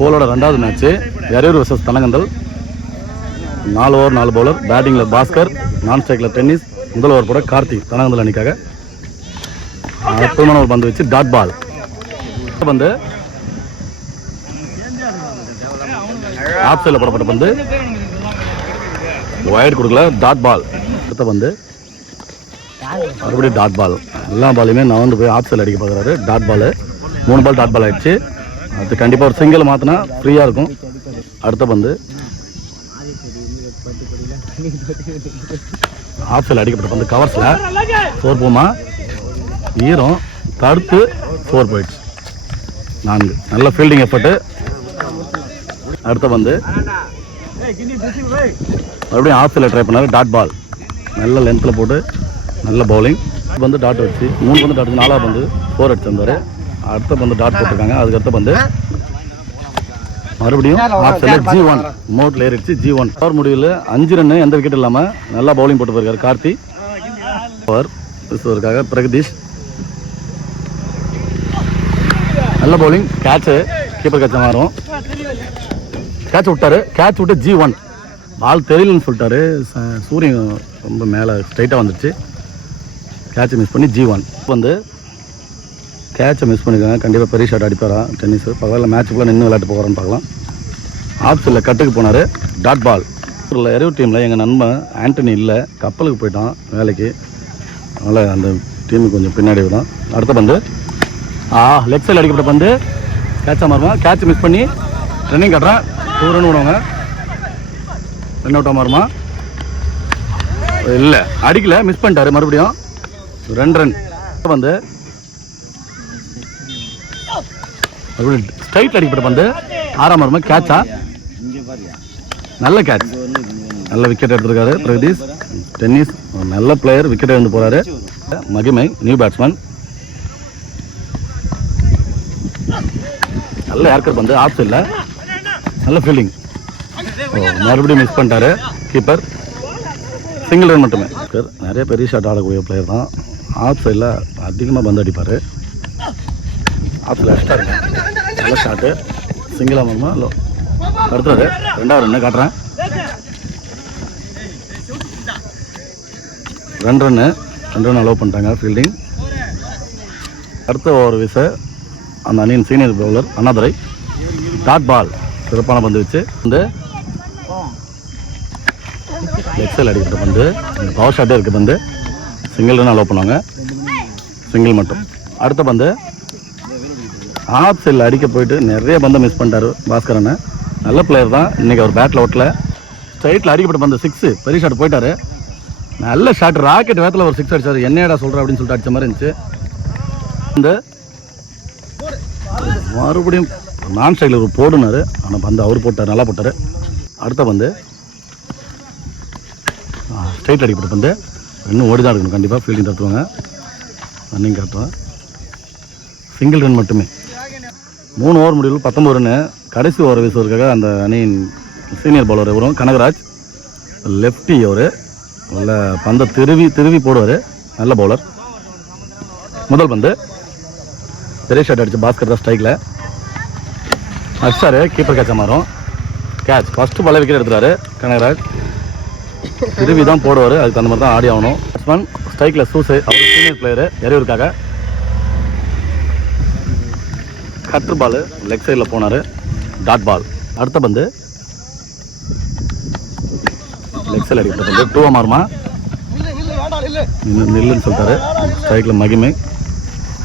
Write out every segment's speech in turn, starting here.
போலோட ரெண்டாவது match Eraiyur versus Thanangandal. 4 over 4 bowler. பேட்டிங்கில் பாஸ்கர், நான் ஸ்ட்ரைக்கில் டென்னிஸ். முதல் ஓவர் போட கார்த்தி தனங்கந்தல் அணிக்காக. அற்புதமான ஒரு பந்து வச்சு டாட் பால். பந்து ஆஃப் சைடில் போடப்பட்ட பந்து ஒயர் கொடுக்கல, டாட் பால். அடுத்த பந்து மறுபடியும் டாட் பால். எல்லா பாலையுமே நவந்து போய் ஆஃப் சைடில் அடிக்க பார்க்குறாரு. Dot ball. 3 பால் டாட் பால் ஆயிடுச்சு. அது கண்டிப்பாக ஒரு சிங்கிள் மாற்றினா ஃப்ரீயாக இருக்கும். அடுத்த பந்து ஆஃப் சைடில் அடிக்கப்பட்ட பந்து கவர்ஸில் 4 போமா. ஈரம் தடுத்து 4 போயிடுச்சு. 4. நல்ல ஃபீல்டிங் எஃபர்ட்டு. அடுத்த பந்து மறுபடியும் ஆஃப் சைடில் ட்ரை பண்ணார். Dot ball. நல்ல லென்த்தில் போட்டு நல்ல பவுலிங். வந்து டாட் வச்சு 3 பந்து டாட், 4ஆவது பந்து 4 அடிச்சு வந்தார். அடுத்த பந்து டாட் போட்டிருக்காங்க. அதுக்கு அடுத்த பந்து மறுபடியும் ஆஃப் சைடில் G1 மோட்டில் ஏறிடுச்சு. G1 ஓவர் முடிவில் 5 ரன்னு, எந்த விக்கெட் இல்லாமல் நல்லா பவுலிங் போட்டு போயிருக்காரு கார்த்தி. ஓவர் விசுவருக்காக பிரகதீஷ் நல்ல பவுலிங். கேட்சு கீப்பர் கேட்ச மாறும். கேட்ச் விட்டாரு. கேட்ச் விட்டு G1 பால் தெரியலன்னு சொல்லிட்டாரு. சூரியன் ரொம்ப மேலே ஸ்ட்ரைட்டாக வந்துடுச்சு. கேட்சை மிஸ் பண்ணி G1 வந்து கேட்சை மிஸ் பண்ணியிருக்காங்க. கண்டிப்பாக பெரிய ஷாட் அடிப்பாரா டென்னிஸ். பகவாயில் மேட்சுக்குள்ளே நின்று விளையாட்டு போகிறான்னு பார்க்கலாம். ஆஃப் சைடில் கட்டுக்கு போனார். டாட் பால். எரையூர் டீமில் எங்கள் நண்பன் ஆண்டனி இல்லை, கப்பலுக்கு போயிட்டான் வேலைக்கு. அதனால் அந்த டீமுக்கு கொஞ்சம் பின்னாடி விடும். அடுத்த பந்து லெஃப்ட் சைடில் அடிக்கப்பட்ட பந்து கேட்சாக மாறுமா. கேட்ச் மிஸ் பண்ணி ரன்னிங் கட்டுறேன். 2 ரன் விடுவாங்க. ரன் அவுட்டாக மாறுமா. இல்லை அடிக்கல, மிஸ் பண்ணிட்டாரு. மறுபடியும் 2 ரன். வந்து மறுபடியும் ஸ்ட்ரைட்டில் அடிக்கப்பட்ட பந்து 6ஆம் மாறுமா. கேட்சா நல்ல கேட்ச். நல்ல விக்கெட் எடுத்திருக்காரு பிரகதீஷ். டென்னிஸ் நல்ல பிளேயர், விக்கெட் எடுத்து போகிறாரு. மகிமை நியூ பேட்ஸ்மேன். நல்ல ஏர்கர் பந்து ஆஃப் சைடில் நல்ல ஃபீல்டிங். மறுபடியும் மிஸ் பண்ணிட்டாரு கீப்பர். சிங்கிள் ரன் மட்டுமே. நிறைய பெரிய ஷாட் ஆடக்கூடிய பிளேயர் தான். ஆஃப் சைடில் அதிகமாக பந்து அடிப்பார். ஆஃப் சைடில் எக்ஸ்ட்ரா இருக்கு. நல்ல ஷாட்டு. சிங்கிளாக மாறுமா. அடுத்தது 2வது ரன்னு காட்டுறேன். 2 ரன்னு. 2 ரன் அலோவ் பண்ணிட்டாங்க ஃபீல்டிங். அடுத்த ஓவர் வீச அந்த அணியின் senior bowler Annadurai. Dot ball. சிறப்பான பந்து வச்சு வந்து எக்ஸல் அடிக்கிற பந்து. பவர் ஷாட்டே இருக்க பந்து. சிங்கிள் ரன் அலோவ் பண்ணுவாங்க. சிங்கிள் மட்டும். அடுத்த பந்து ஆஃப் சைடில் அடிக்க போயிட்டு நிறைய பந்தை மிஸ் பண்ணிட்டாரு பாஸ்கரனை. நல்ல பிளேயர் தான். இன்றைக்கி அவர் பேட்டில் ஓட்டல. ஸ்ட்ரைட்டில் அடிக்கப்பட்ட பந்து 6. பெரிய ஷாட் போயிட்டாரு. நல்ல ஷாட். ராக்கெட் வேகத்தில் ஒரு 6 அடிச்சார். என்னடா சொல்கிற அப்படின்னு சொல்லிட்டு அடித்த மாதிரி இருந்துச்சு. இந்த மறுபடியும் நான் ஸ்டைலில் ஒரு போடுனார். ஆனால் பந்து அவர் போட்டார். நல்லா போட்டார். அடுத்த பந்து ஸ்ட்ரைட் அடிக்கப்பட்ட பந்து. இன்னும் ஓடி தான் இருக்கணும். கண்டிப்பாக ஃபீல்டிங் தட்டுவாங்க. ரன்னிங் காட்டுவேன். சிங்கிள் ரன் மட்டுமே. 3 ஓவர் முடிவில் 19 ரன்னு. கடைசி ஓவர் வீசுவதற்காக அந்த அணியின் சீனியர் பவுலர் வரும் கனகராஜ். லெஃப்டி அவர். நல்ல பந்தை திருவி போடுவார். நல்ல பவுலர். முதல் பந்து பெரிய ஷாட் அடிச்சு பாஸ்கர் தான் ஸ்ட்ரைக்கில் அடிச்சாரு. கீப்பர் கேட்ச மாறும். கேட்ச். ஃபஸ்ட்டு பால் விக்கெட் எடுத்துறாரு கனகராஜ். திருவி தான் போடுவார். அதுக்கு அந்த மாதிரி தான் ஆடி ஆகணும். பேட்ஸ்மேன் ஸ்ட்ரைக்கில் சூசு. அவர் சீனியர் பிளேயரு எரையூருக்காக. கட்ரு பால் லெக் சைடில் போனார். Dot ball. அடுத்த பந்து லெக் சைடில் அடிக்கிற பந்து 2ஆ மாறுமா. நில்லுன்னு சொல்லிட்டாரு. ஸ்ட்ரைக்கில் மகிமை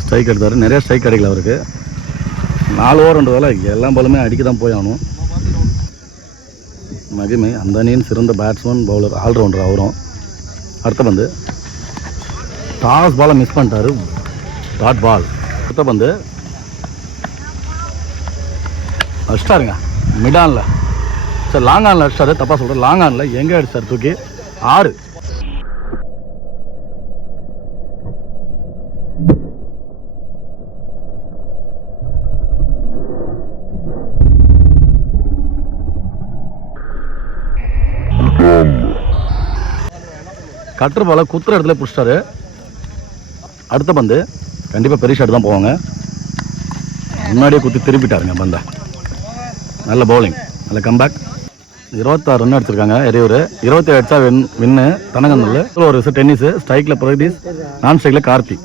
ஸ்ட்ரைக் எடுத்தார். நிறைய ஸ்ட்ரைக் கிடைக்கல அவருக்கு. 4 ஓவர்ன்றதால எல்லா பாலுமே அடிக்க தான் போய் ஆகணும். மகிமை அந்த அணியின் சிறந்த பேட்ஸ்மேன், பவுலர், ஆல்ரவுண்டர் அவரும். அடுத்த பந்து டாஸ் பாலை மிஸ் பண்ணிட்டாரு. Dot ball. அடுத்த பந்து அடிச்சிட்டாருங்க மிட் ஆனில். சார் லாங் ஆனில் அடிச்சாரு. தப்பாக சொல்கிறேன். லாங் ஆனில் எங்கே அடிச்சார் தூக்கி 6. கட்டர் பாலை குத்துற இடத்துல பிடிச்சிட்டாரு. அடுத்த பந்து கண்டிப்பாக பெரிய ஷாட் தான் போவாங்க. முன்னாடியே குத்தி திருப்பிட்டாருங்க பந்தை. நல்ல பவுலிங், நல்ல கம்பேக். 26 ரன் அடிச்சிருக்காங்க எரையூர். 27 அடிச்சா வின்னு தனகந்தல். ஒரு டென்னிஸ் ஸ்ட்ரைக்கில் பிரகதீஷ், நான் ஸ்ட்ரைக்கில் கார்த்தி.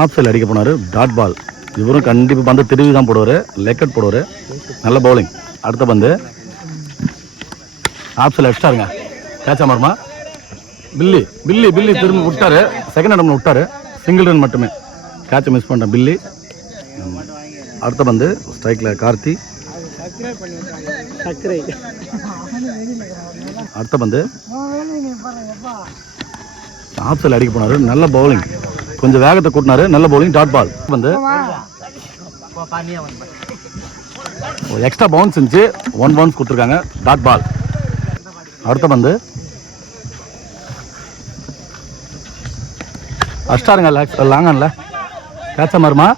ஆஃப் சைடில் அடிக்க போனார், டாட் பால். இவரும் கண்டிப்பாக பந்து திருவி தான் போடுவார், லெக் அவுட் போடுவார். நல்ல பவுலிங். அடுத்த பந்து ஆஃப் சைடில் அடிச்சிட்டாருங்க, கேட்ச் ஆமாருமா. பில்லி பில்லி பில்லி திரும்பி விட்டாரு, செகண்ட் இடம்ல விட்டாரு, சிங்கிள் ரன் மட்டுமே. கேட்சை மிஸ் பண்ணிட்டேன் பில்லி. அடுத்த பந்து ஸ்ட்ரைக்கில் கார்த்தி. அடுத்த பந்து ஆஃப் சைடில் அடிக்க போனார், நல்ல பவுலிங், கொஞ்சம் வேகத்தை கூட்டினாரு, நல்ல பவுலிங், டாட் பால். வந்து எக்ஸ்ட்ரா பவுன்ஸ் இருந்துச்சு, 1 பவுன்ஸ் கொடுத்துருக்காங்க, டாட் பால். அடுத்த பந்து அஷ்டாருங்க லாங்கான்ல, கேட்சா மாறுமா.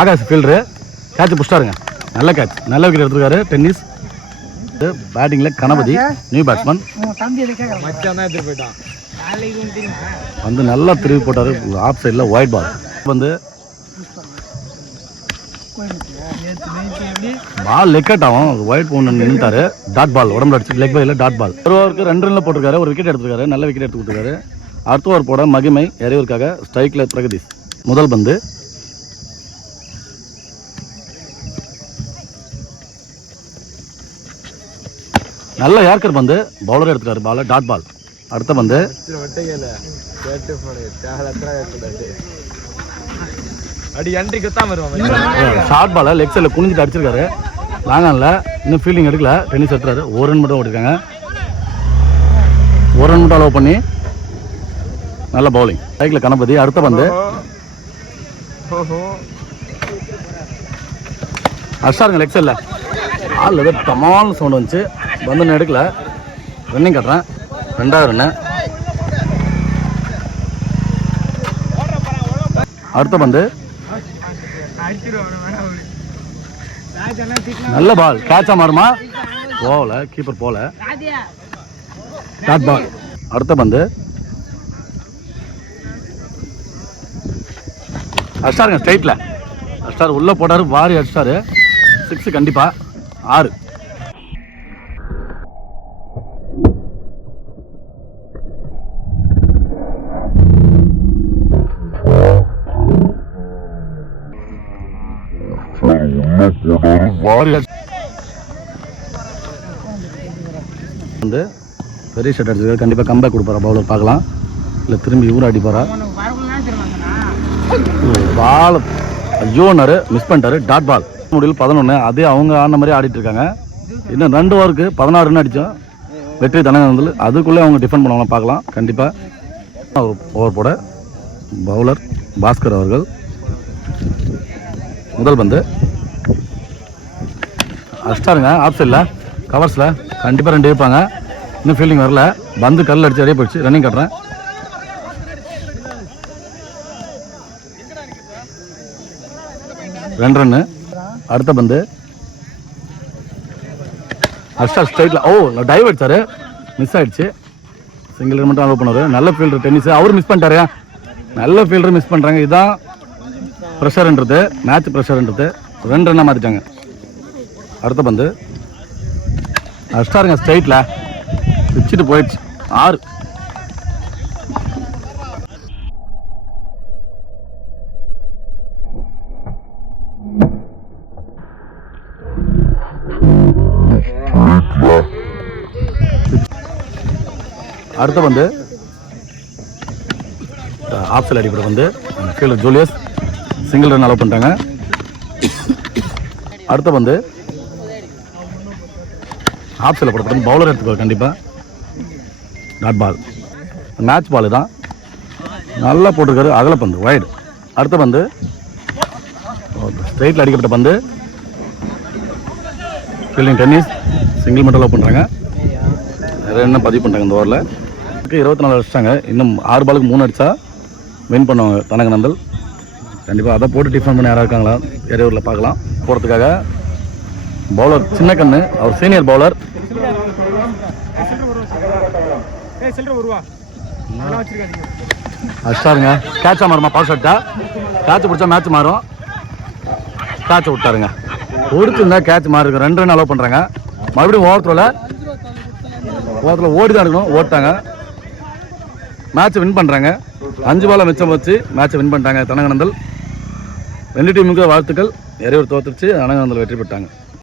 ஆகாஷ் ஃபீல்டரு கேட்ச் புஷ்டாருங்க, நல்ல கேட்ச், நல்ல விக்கெட் எடுத்துருக்காரு. டென்னிஸ் பேட்டிங்கில் கணபதி, நியூ பேட்ஸ்மேன். வந்து நல்லா திருவி போட்டார், ஆஃப் சைடில் ஒயிட் பால். வந்து பால் லெக் அவுட் ஆகும், ஒயிட் பவுன் நின்றுட்டாரு, டாட் பால். உடம்புல அடிச்சு லெக் பையில் டாட் பால். ஒரு ஓவருக்கு 2 ரன்ல போட்டிருக்காரு, ஒரு விக்கெட் எடுத்துருக்காரு, நல்ல விக்கெட் எடுத்து கொடுத்துருக்காரு. அடுத்த ஓவர் போட மகிமை எரையூருக்காக, ஸ்ட்ரைக்கில் பிரகதீஷ். முதல் பந்து நல்ல ஏர்கர் பந்து, பவுலர் எடுத்துக்காரு பால், டாட் பால். அடுத்த பந்து ஷார்ட் பால லெக் சைடில் குனிஞ்சிட்டு அடிச்சிருக்காரு, லாங்கான்ல. இன்னும் ஃபீல்டிங் எடுக்கல, டென்னிஸ் எடுத்துறாரு. 1 ரன் மட்டும் ஓடிருக்காங்க, 1 ரன் மட்டும் அலோவ் பண்ணி நல்ல பவுலிங், ஸ்ட்ரைக்கில் கணபதி. அடுத்த பந்து அஷ்டாருங்க லெக் சைடில், ஆள் தமால் சவுண்ட் வந்துச்சு, பந்து எடுக்கல, ரன்னிங் கட்டுறேன், 2வது ரன்னு. அடுத்த பந்து நல்ல பால், கேட்சா மாறுமா, போகல, கீப்பர் போல, டாட் பால். அடுத்த பந்து அடிச்சாருங்க ஸ்ட்ரைட்டில், அடிச்சாரு, உள்ளே போட்டார், வாரி அடிச்சாரு, 6 கண்டிப்பாக, 6. வந்து பெரிய ஷர்ட் அடிச்சிருக்காரு, கண்டிப்பாக கம்பேக் கொடுப்பாரா பவுலர், பார்க்கலாம். இல்லை திரும்பி இவரும் அடிப்பாரா. பால் ஐயோன்னாரு, மிஸ் பண்ணிட்டாரு, டாட் பால். முடியல 11, அதே அவங்க ஆடின மாதிரி ஆடிட்டு இருக்காங்க. இன்னும் 2 ஓவருக்கு 16 ரன் அடித்தோம், வெற்றி தனகந்தல். அதுக்குள்ளே அவங்க டிஃபெண்ட் பண்ணுவாங்க, பார்க்கலாம். கண்டிப்பாக ஓவர் போட பவுலர் பாஸ்கர் அவர்கள். முதல் பந்து அடிச்சிட்டாருங்க, ஆஃப் சைடில் கவர்ஸில், கண்டிப்பாக 2 இருப்பாங்க. இன்னும் ஃபீல்டிங் வரல, பந்து கல் அடிச்சு அடியே போயிடுச்சு, ரன்னிங் கட்டுறேன். ரெண்டு ரன்னு. அடுத்த பந்து அஷ்டா ஸ்ட்ரைட்டில், டைவ் அடிச்சாரு, மிஸ் ஆயிடுச்சு, சிங்கிள் ரன் மட்டும் அலோவ் பண்ணாரு. நல்ல ஃபீல்டர் டென்னிஸ், அவரும் மிஸ் பண்ணிட்டாரு, நல்ல ஃபீல்டர் மிஸ் பண்ணுறாங்க. இதுதான் ப்ரெஷர்ன்றது, மேட்ச் ப்ரெஷர்ன்றது. 2 ரன்னாக மாற்றிட்டாங்க. அடுத்த பந்து அடிச்சிட்டாருங்க ஸ்ட்ரைட்டில், வச்சுட்டு போயிடுச்சு, 6. அடுத்த பந்து ஆஃப் சைடில் அடிப்பட வந்து fielder Julius, single run allow பண்ணிட்டாங்க. அடுத்த பந்து ஆஃப் சைடில் போடப்படும், பவுலர் எடுத்துக்கோ, கண்டிப்பாக டாட் பால். மேட்ச் பால் தான், நல்லா போட்டிருக்காரு, அகலப்பந்து, வைடு. அடுத்த பந்து ஸ்ட்ரைட்டில் அடிக்கப்பட்ட பந்து, ஃபீல்டிங் டென்னிஸ், சிங்கிள் மட்டும் அலோவ் பண்ணுறாங்க. நிறைய என்ன பதிவு பண்ணுறாங்க இந்த ஓவரில். 24 அடிச்சிட்டாங்க, இன்னும் 6 பாலுக்கு 3 அடித்தா வின் பண்ணுவாங்க தனகந்தல். கண்டிப்பாக அதை போட்டு டிஃபன் பண்ண யாராக இருக்காங்களா எரையூரில் பார்க்கலாம். போகிறதுக்காக பவுலர் சின்ன கண்ணு, அவர் சீனியர் பவுலர். அடிச்சிட்டாருங்க, கேட்சா மாறுமா, பாஸ் ஷாட்டா, கேட்ச் பிடிச்சா மேட்ச் மாறும். கேட்சை விட்டாருங்க. கொடுத்துருந்தா கேட்ச் மாறி இருக்கும். 2 ரன் அலோவ் பண்ணுறாங்க. மறுபடியும் ஓவரத்தில் ஓடி தான் எடுக்கணும். ஓட்டாங்க. மேட்சை வின் பண்ணுறாங்க. 5 பாலை மிச்சம் வச்சு மேட்சை வின் பண்ணிட்டாங்க தனகனந்தல். 2 டீமுக்கு வாழ்த்துக்கள். இறைவர் தோத்துருச்சு. தனகனந்தல் வெற்றி பெற்றாங்க.